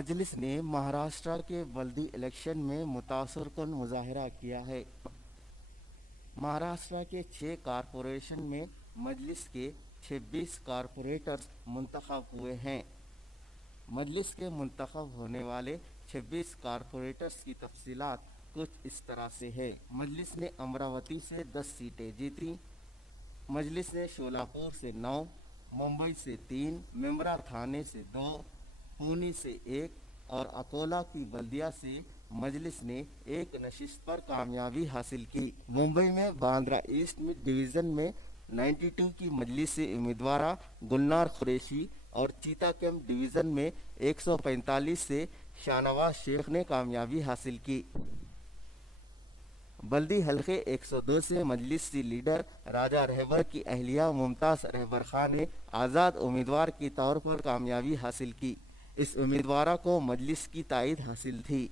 مجلس نے مہاراشٹر کے بلدی الیکشن میں متاثر کن مظاہرہ کیا ہے۔ مہاراشٹر کے 6 کارپوریشن میں مجلس کے 26 کارپوریٹرز منتخب ہوئے ہیں۔ مجلس کے منتخب ہونے والے 26 کارپوریٹرز کی تفصیلات کچھ اس طرح سے ہے۔ مجلس نے امراوتی سے 10 سیٹیں جیتیں۔ مجلس نے شولاپور سے 9، ممبئی سے 3، ممبرا تھانے سے 2، پونے سے 1 اور اکولا کی بلدیہ سے مجلس نے ایک نشست پر کامیابی حاصل کی۔ ممبئی میں باندرا ایسٹ ڈویژن میں 92 کی مجلسی امیدوارہ گلنار قریشی اور چیتا کیمپ ڈویژن میں 145 سے شاہنواز شیخ نے کامیابی حاصل کی۔ بلدی حلقے 102 سے مجلسی لیڈر راجہ رہبر کی اہلیہ ممتاز رہبر خان نے آزاد امیدوار کے طور پر کامیابی حاصل کی۔ اس امیدوارہ کو مجلس کی تائید حاصل تھی۔